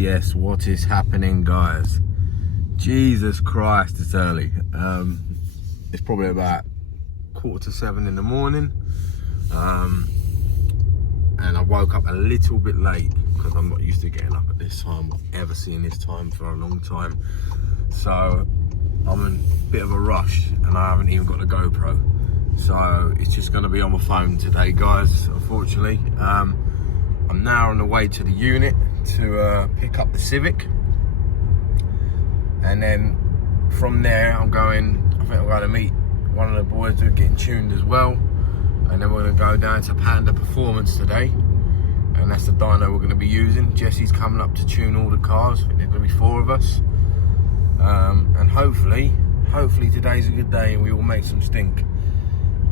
yes, what is happening, guys? Jesus Christ, it's early. It's probably about 6:45 in the morning, and I woke up a little bit late because I'm not used to getting up at this time. I've ever seen this time for a long time, so I'm in a bit of a rush and I haven't even got the GoPro, so it's just going to be on my phone today, guys, unfortunately. I'm now on the way to the unit to pick up the Civic, and then from there I think I'm going to meet one of the boys who are getting tuned as well, and then we're going to go down to Panda Performance today, and that's the dyno we're going to be using. Jesse's coming up to tune all the cars. I think there's going to be 4 of us, and hopefully today's a good day and we all make some stink.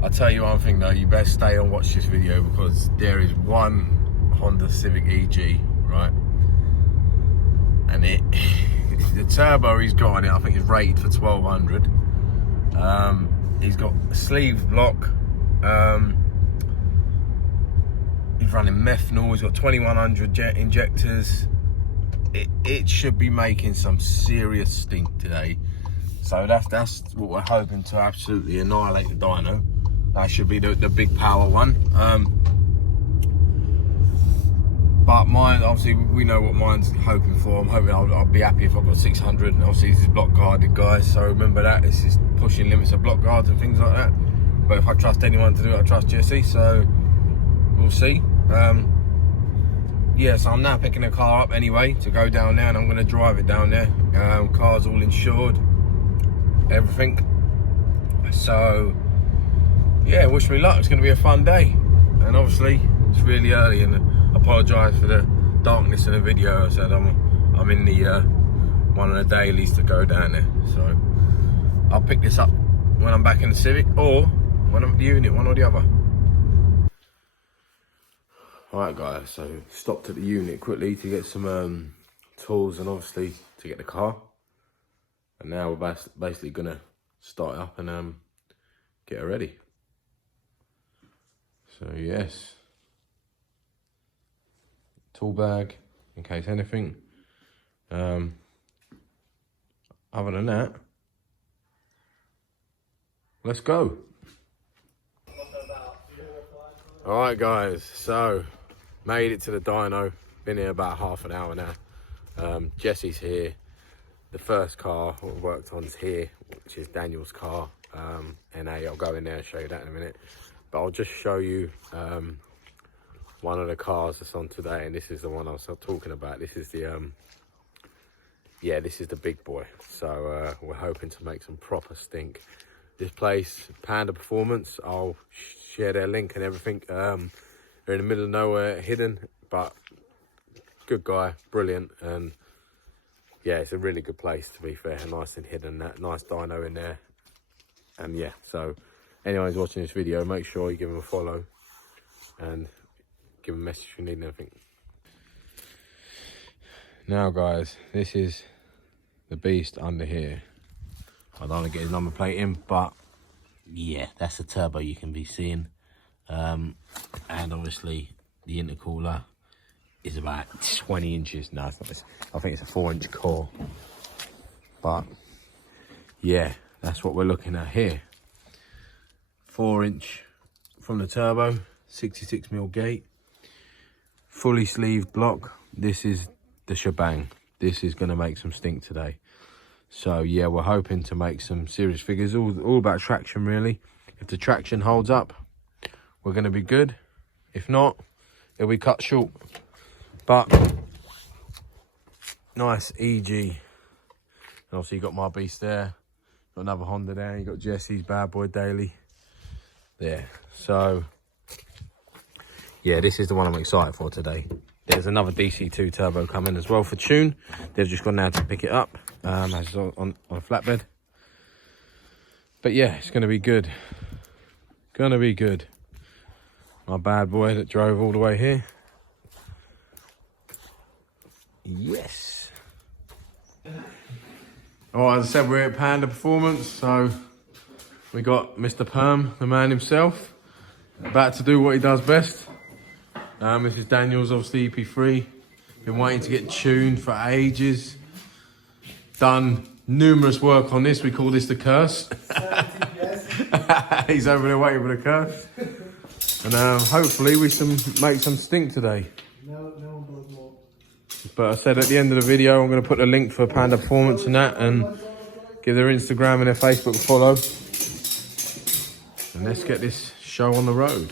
I'll tell you one thing though, you best stay and watch this video, because there is one Honda Civic EG, right, and the turbo he's got on it, I think, is rated for 1200. He's got a sleeve block, he's running methanol, he's got 2100 jet injectors. It should be making some serious stink today, so that's what we're hoping to absolutely annihilate the dyno. That should be the big power one. But mine, obviously, we know what mine's hoping for. I'm hoping I'll be happy if I've got 600. And obviously, this is block guarded, guys, so remember that. This is pushing limits of block guards and things like that. But if I trust anyone to do it, I trust Jesse, so we'll see. Yeah, so I'm now picking the car up anyway to go down there, and I'm going to drive it down there. Car's all insured, everything. So, yeah, wish me luck. It's going to be a fun day. And obviously, it's really early, and I apologise for the darkness in the video. I said I'm in the one of the dailies to go down there, so I'll pick this up when I'm back in the Civic, or when I'm at the unit, one or the other. Alright guys, so stopped at the unit quickly to get some tools and obviously to get the car, and now we're basically gonna start it up and get her ready. So yes, tool bag in case anything. Other than that, let's go. All right guys, so made it to the dyno. Been here about half an hour now. Jesse's here. The first car we worked on is here, which is Daniel's car, NA. I'll go in there and show you that in a minute, but I'll just show you one of the cars that's on today, and this is the one I was talking about. This is the yeah, this is the big boy. So we're hoping to make some proper stink. This place, Panda Performance, I'll share their link and everything. They're in the middle of nowhere, hidden, but good guy, brilliant, and yeah, it's a really good place, to be fair. Nice and hidden, that nice dyno in there. And yeah, so anyone who's watching this video, make sure you give them a follow and give them a message if you need anything. Now guys, this is the beast under here. I don't want to get his number plate in, but yeah, that's the turbo you can be seeing. And obviously the intercooler is about 20 inches. No, it's not. I think it's a 4-inch core. But yeah, that's what we're looking at here. 4-inch from the turbo, 66mm gate, fully sleeved block. This is the shebang. This is going to make some stink today. So yeah, we're hoping to make some serious figures. All about traction, really. If the traction holds up, we're going to be good. If not, it'll be cut short. But nice EG. And also you got my beast there. Got another Honda there. You got Jesse's bad boy daily there. So yeah, this is the one I'm excited for today. There's another DC2 turbo coming as well for tune. They've just gone now to pick it up, as it's on a flatbed. But yeah, it's going to be good. Gonna be good. My bad boy that drove all the way here. Yes. Oh, as I said, we're at Panda Performance, so we got Mr. Perm, the man himself, about to do what he does best. This is Daniel's, obviously, EP3. Been waiting to get tuned for ages. Done numerous work on this. We call this the curse. He's over there waiting for the curse. And hopefully we make some stink today. But I said at the end of the video, I'm going to put a link for Panda Performance and that, and give their Instagram and their Facebook a follow. And let's get this show on the road.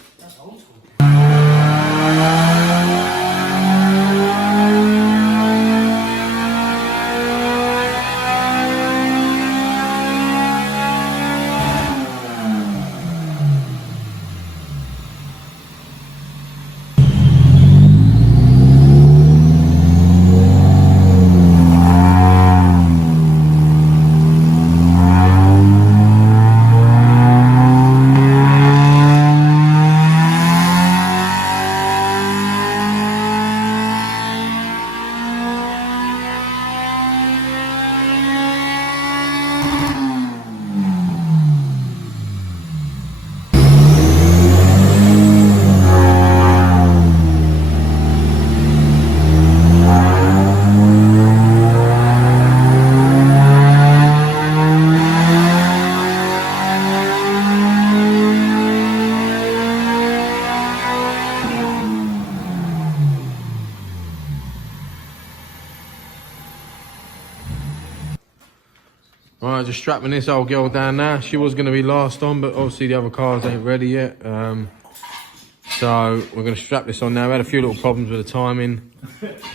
Right, just strapping this old girl down now. She was going to be last on, but obviously the other cars ain't ready yet. So we're going to strap this on now. We had a few little problems with the timing,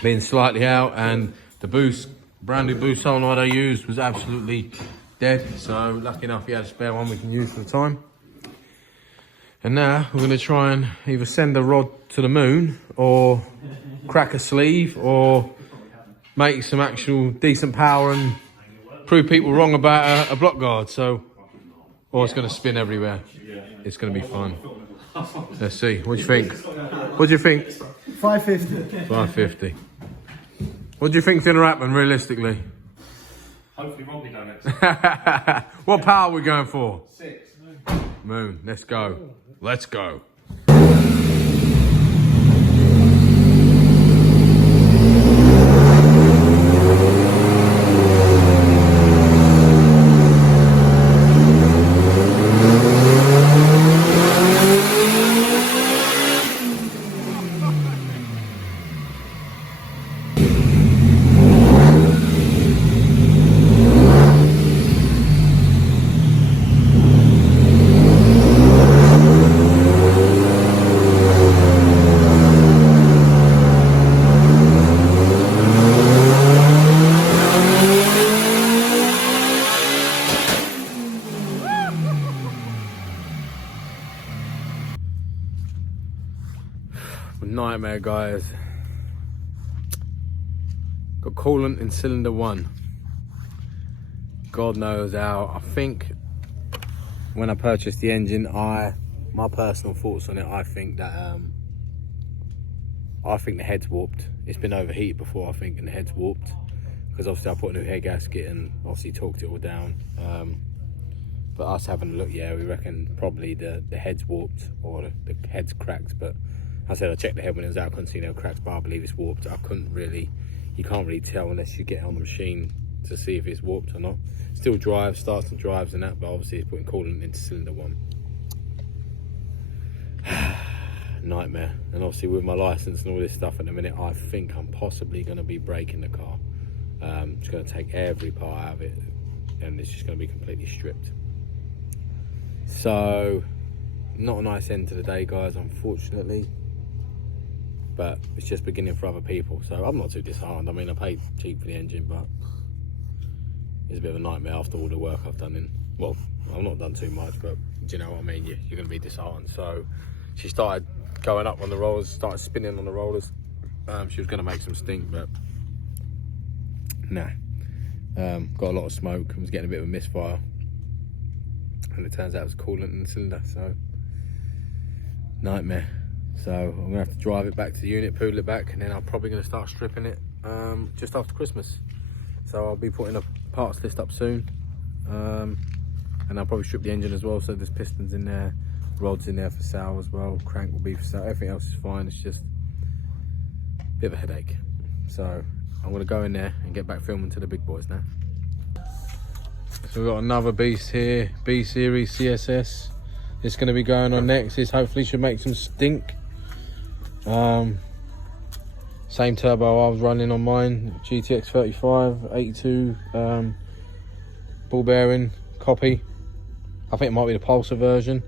being slightly out, and the boost, brand new boost solenoid I used was absolutely dead. So lucky enough he had a spare one we can use for the time. And now we're going to try and either send a rod to the moon, or crack a sleeve, or make some actual decent power and prove people wrong about a block guard. So, or it's going to spin everywhere. It's going to be fun. Let's see. What do you think? What do you think? 550. 550. What do you think's going to happen realistically? Hopefully Robbie done it. What power are we going for? 6. Moon. Let's go. Let's go. Nightmare, guys. Got coolant in cylinder 1. God knows how. I think when I purchased the engine, my personal thoughts on it, I think that the head's warped. It's been overheated before, I think, and the head's warped, because obviously I put a new head gasket and obviously torqued it all down. But us having a look, yeah, we reckon probably the head's warped, or the head's cracked. But I said I checked the head when it was out, I couldn't see no cracks, but I believe it's warped. I couldn't really, you can't really tell unless you get it on the machine to see if it's warped or not. Still drives, starts and drives and that, but obviously it's putting coolant into cylinder 1. Nightmare. And obviously with my license and all this stuff at the minute, I think I'm possibly going to be breaking the car. Just going to take every part out of it, and it's just going to be completely stripped. So not a nice end to the day, guys, unfortunately, but it's just beginning for other people, so I'm not too disheartened. I mean, I paid cheap for the engine, but it's a bit of a nightmare after all the work I've done in, well, I've not done too much, but do you know what I mean? You're going to be disheartened. So she started going up on the rollers, started spinning on the rollers. She was going to make some stink, but nah. Got a lot of smoke and was getting a bit of a misfire, and it turns out it was coolant in the cylinder, so nightmare. So I'm gonna have to drive it back to the unit, poodle it back, and then I'm probably gonna start stripping it just after Christmas. So I'll be putting a parts list up soon, and I'll probably strip the engine as well. So there's pistons in there, rods in there for sale as well, crank will be for sale, everything else is fine. It's just a bit of a headache. So I'm gonna go in there and get back filming to the big boys now. So we've got another beast here, B series CSS. It's gonna be going on next. This hopefully should make some stink. Same turbo I was running on mine, GTX 35, 82 ball bearing copy. I think it might be the Pulsar version.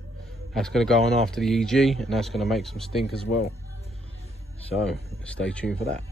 That's going to go on after the EG, and that's going to make some stink as well. So stay tuned for that.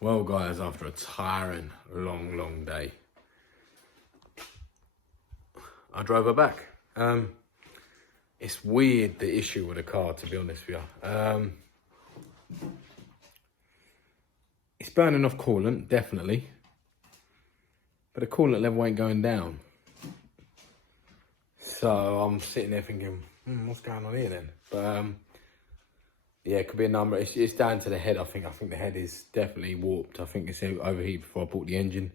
Well guys, after a tiring, long day, I drove her back. It's weird, the issue with the car, to be honest with you. It's burning off coolant, definitely. But the coolant level ain't going down. So I'm sitting there thinking, what's going on here then? But yeah, it could be a number. It's down to the head, I think. I think the head is definitely warped. I think it's overheated before I bought the engine.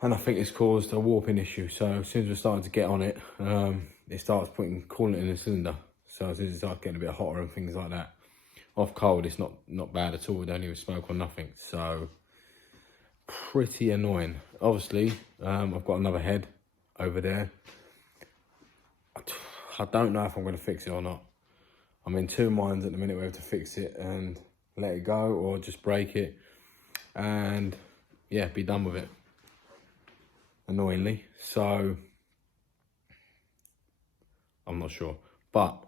And I think it's caused a warping issue. So as soon as we're starting to get on it, it starts putting coolant in the cylinder. So as soon as it starts getting a bit hotter and things like that, off cold, it's not bad at all. We don't even smoke or nothing. So pretty annoying. Obviously, I've got another head over there. I don't know if I'm going to fix it or not. I'm in two minds at the minute whether to fix it and let it go or just break it and yeah, be done with it, annoyingly. So I'm not sure, but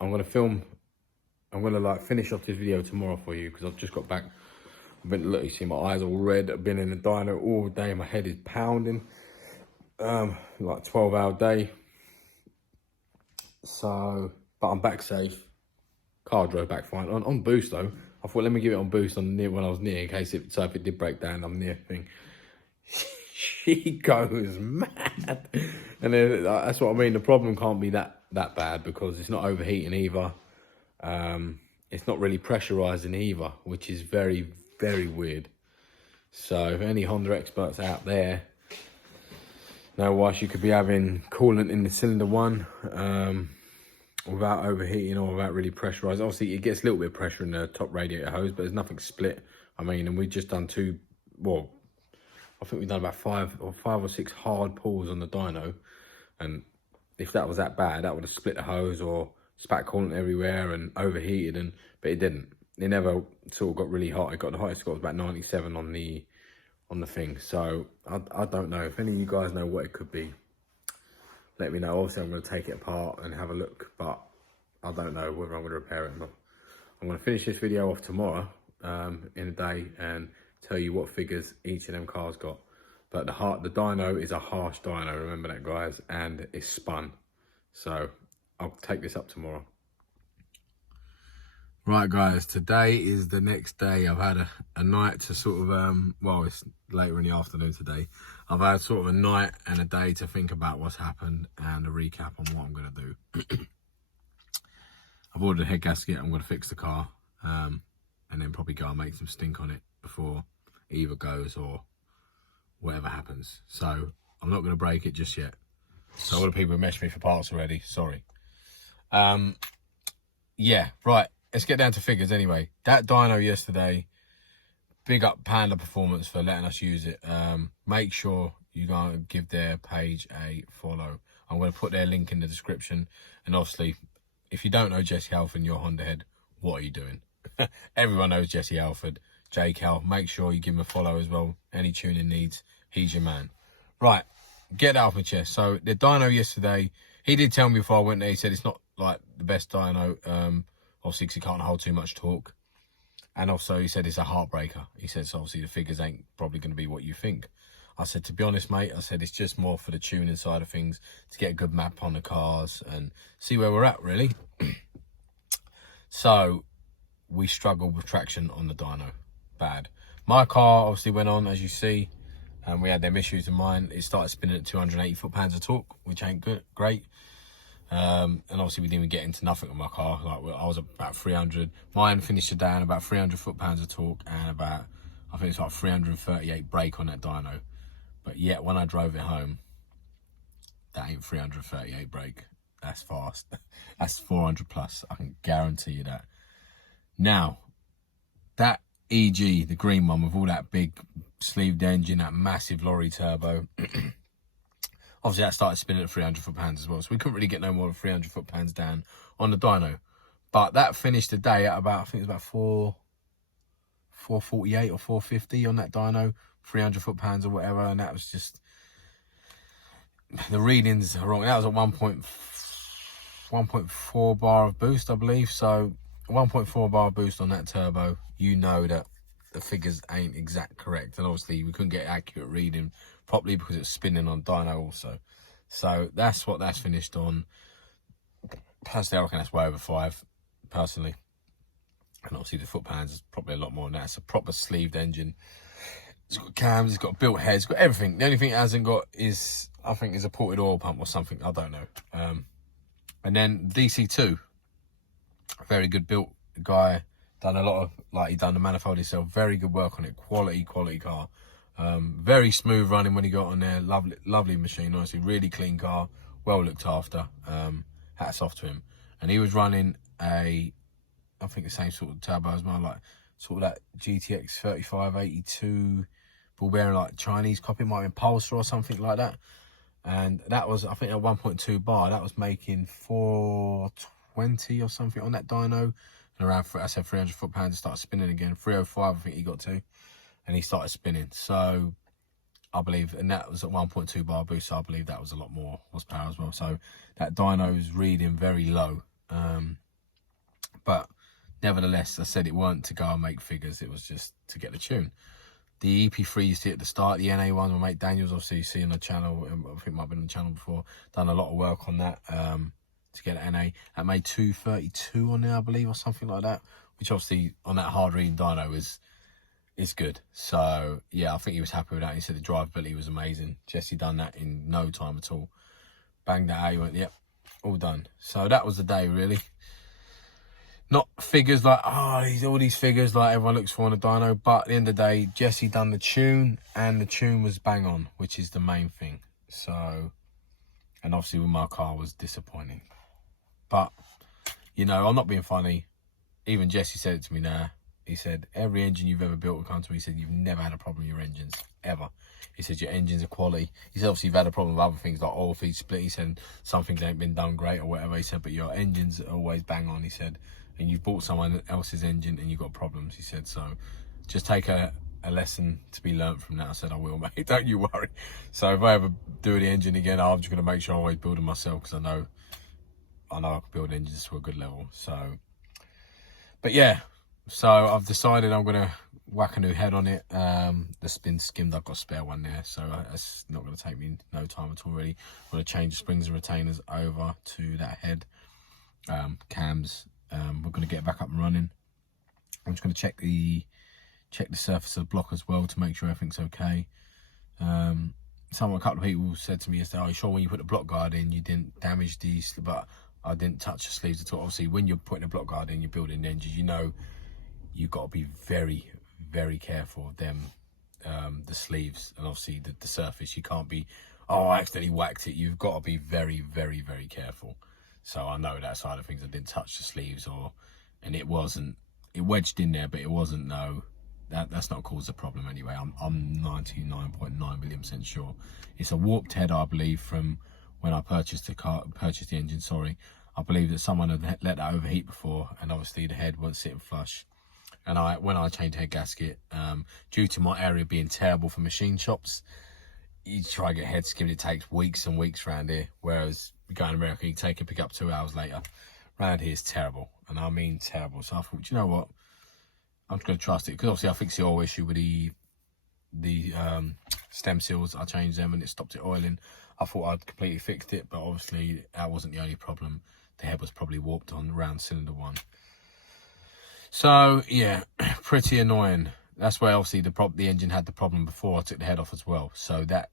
I'm going to like finish off this video tomorrow for you because I've just got back. I've been, look, you see my eyes all red. I've been in the dyno all day. My head is pounding. Like 12-hour day. So, but I'm back safe. Car drove back fine. On boost though, I thought let me give it on boost on near when I was near in case it, so if it did break down, I'm near thing. She goes mad, and then that's what I mean. The problem can't be that bad because it's not overheating either. It's not really pressurizing either, which is very weird. So if any Honda experts out there know why she could be having coolant in the cylinder one without overheating or without really pressurizing. Obviously it gets a little bit of pressure in the top radiator hose, but there's nothing split. I mean, and we've just done two, well, I think we've done about five or six hard pulls on the dyno, and if that was that bad, that would have split the hose or spat coolant everywhere and overheated, but it didn't. It never sort of got really hot. It got the highest score was about 97 on the thing. So I don't know. If any of you guys know what it could be, let me know. Obviously I'm going to take it apart and have a look, but I don't know whether I'm going to repair it or not. I'm going to finish this video off tomorrow in a day and tell you what figures each of them cars got. But the dyno is a harsh dyno, remember that guys, and it's spun. So I'll take this up tomorrow. Right guys, today is the next day. I've had a night to sort of, well, it's later in the afternoon today. I've had sort of a night and a day to think about what's happened and a recap on what I'm going to do. I've ordered a head gasket. I'm going to fix the car and then probably go and make some stink on it before it either goes or whatever happens. So I'm not going to break it just yet. So all the people who messaged me for parts already, sorry. Yeah, right. Let's get down to figures anyway. That dyno yesterday, big up Panda Performance for letting us use it. Make sure you go and give their page a follow. I'm going to put their link in the description. And obviously, if you don't know Jesse Halford and you're Honda head, what are you doing? Everyone knows Jesse Halford. Jake Hal, make sure you give him a follow as well. Any tuning needs, he's your man. Right, get that off my chest. So the dyno yesterday, he did tell me before I went there, he said it's not like the best dyno. Obviously, because it can't hold too much torque. And also, he said it's a heartbreaker. He said, so obviously, the figures ain't probably going to be what you think. I said, to be honest, mate, I said, it's just more for the tuning side of things, to get a good map on the cars and see where we're at, really. So, we struggled with traction on the dyno. Bad. My car obviously went on, as you see, and we had them issues in mine. It started spinning at 280 foot-pounds of torque, which ain't good, great. And obviously we didn't even get into nothing on my car. Like I was about 300. Mine finished the day on about 300 foot-pounds of torque and about, I think it's like 338 brake on that dyno. But yet when I drove it home, that ain't 338 brake. That's fast. That's 400 plus. I can guarantee you that. Now, that EG, the green one with all that big sleeved engine, that massive lorry turbo. Obviously, that started spinning at 300 foot-pounds as well. So we couldn't really get no more than 300 foot-pounds down on the dyno. But that finished the day at about, I think it was about 448 or 450 on that dyno, 300 foot-pounds or whatever. And that was just, the readings are wrong. That was at 1.4 bar of boost, I believe. So 1.4 bar of boost on that turbo, you know that the figures ain't exact correct. And obviously, we couldn't get accurate reading properly because it's spinning on dyno also. So that's what that's finished on. Personally, I reckon that's way over 5, personally. And obviously the foot-pounds is probably a lot more than that. It's a proper sleeved engine. It's got cams, it's got a built head, it's got everything. The only thing it hasn't got is, I think, is a ported oil pump or something. I don't know. And then DC2, very good built guy. Done a lot of, like, he done the manifold himself. Very good work on it. Quality car. Very smooth running when he got on there. Lovely machine, honestly. Really clean car. Well looked after. Hats off to him. And he was running I think the same sort of turbo as mine, like sort of that GTX 3582 ball bearing, like Chinese copy, might have been Pulsar or something like that. And that was, I think, at 1.2 bar, that was making 420 or something on that dyno. And around, I said 300 foot-pounds, it started spinning again. 305, I think he got to. And he started spinning. So I believe, and that was at 1.2 bar boost, so I believe that was a lot more horsepower as well. So that dyno's reading very low. But nevertheless, I said it weren't to go and make figures, it was just to get the tune. The EP3 you see at the start, the NA one, my mate Daniel's obviously you see on the channel, I think it might have been on the channel before, done a lot of work on that. to get an NA. That made 232 on there, I believe, or something like that, which obviously on that hard reading dyno is good. So yeah, I think he was happy with that. He said the drivability was amazing. Jesse done that in no time at all. Banged that out, he went, yep, all done. So that was the day, really. Not figures like, oh, all these figures like everyone looks for on a dyno, but at the end of the day, Jesse done the tune, and the tune was bang on, which is the main thing. So, and obviously with my car was disappointing. But, you know, I'm not being funny. Even Jesse said it to me now. He said, every engine you've ever built will come to me. He said, you've never had a problem with your engines, ever. He said, your engines are quality. He said, obviously, you've had a problem with other things like oil feed split. He said, some things ain't been done great or whatever. He said, but your engines are always bang on. He said, and you've bought someone else's engine and you've got problems. He said, so just take a lesson to be learnt from that. I said, I will, mate. Don't you worry. So if I ever do the engine again, I'm just going to make sure I always build them myself, because I know I can build engines to a good level. So, but yeah. So I've decided I'm going to whack a new head on it. The spin skimmed, I've got a spare one there, so it's not going to take me no time at all really. I'm going to change the springs and retainers over to that head. Cams, we're going to get it back up and running. I'm just going to check the surface of the block as well to make sure everything's okay. A couple of people said to me yesterday, oh, you sure when you put the block guard in you didn't damage these? But I didn't touch the sleeves at all. Obviously when you're putting a block guard in, you're building the engines, you know, you've got to be very, very careful of them, the sleeves, and obviously the surface. You can't be, oh, I accidentally whacked it. You've got to be very, very, very careful. So I know that side of things. I didn't touch the sleeves, and it wedged in there, but it wasn't, no, that's not caused a problem anyway. I'm 99.9 million% sure. It's a warped head, I believe, from when I purchased the engine, sorry. I believe that someone had let that overheat before, and obviously the head wasn't sitting flush. And when I changed head gasket, due to my area being terrible for machine shops, you try to get head skimmed, it takes weeks and weeks around here. Whereas you go in America, you take it, pick up 2 hours later. Around here is terrible, and I mean terrible. So I thought, you know what, I'm just going to trust it, because obviously I fixed the oil issue with the stem seals. I changed them and it stopped it oiling. I thought I'd completely fixed it, but obviously that wasn't the only problem. The head was probably warped on around cylinder 1. So yeah, pretty annoying. That's where obviously the engine had the problem before I took the head off as well. So that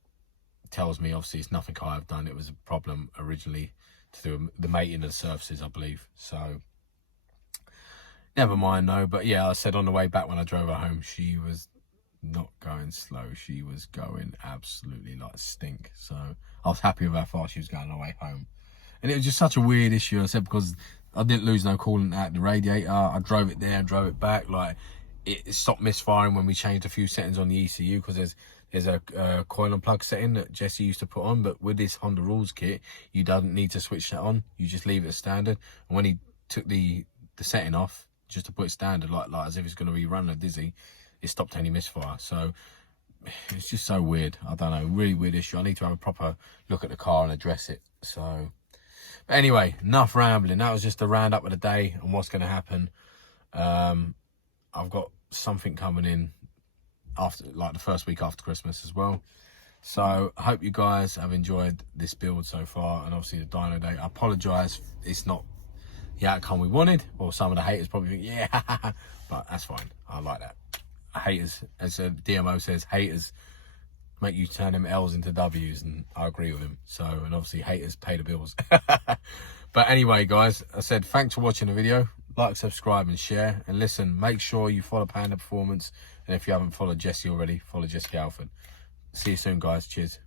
tells me obviously it's nothing I've done. It was a problem originally to do with the mating of the surfaces, I believe. So never mind though. But yeah, I said on the way back when I drove her home, she was not going slow. She was going absolutely like stink. So I was happy with how fast she was going on the way home. And it was just such a weird issue, I said, because I didn't lose no coolant at the radiator. I drove it there and drove it back. Like, it stopped misfiring when we changed a few settings on the ECU, because there's a coil and plug setting that Jesse used to put on. But with this Honda Rules kit, you don't need to switch that on. You just leave it as standard. And when he took the setting off, just to put it standard, like as if it's going to be running a dizzy, it stopped any misfire. So it's just so weird. I don't know, really weird issue. I need to have a proper look at the car and address it. So, but anyway, enough rambling. That was just a roundup of the day and what's going to happen. I've got something coming in after, like the first week after Christmas as well. So I hope you guys have enjoyed this build so far, and obviously the dyno day. I apologise, it's not the outcome we wanted, or some of the haters probably think, yeah, but that's fine. I like that. Haters, as a DMO says, haters make you turn them L's into W's, and I agree with him. So, and obviously haters pay the bills. But anyway, guys, I said thanks for watching the video. Like, subscribe and share, and listen, make sure you follow Panda Performance, and if you haven't followed Jesse already, follow Jesse Alford. See you soon, guys. Cheers.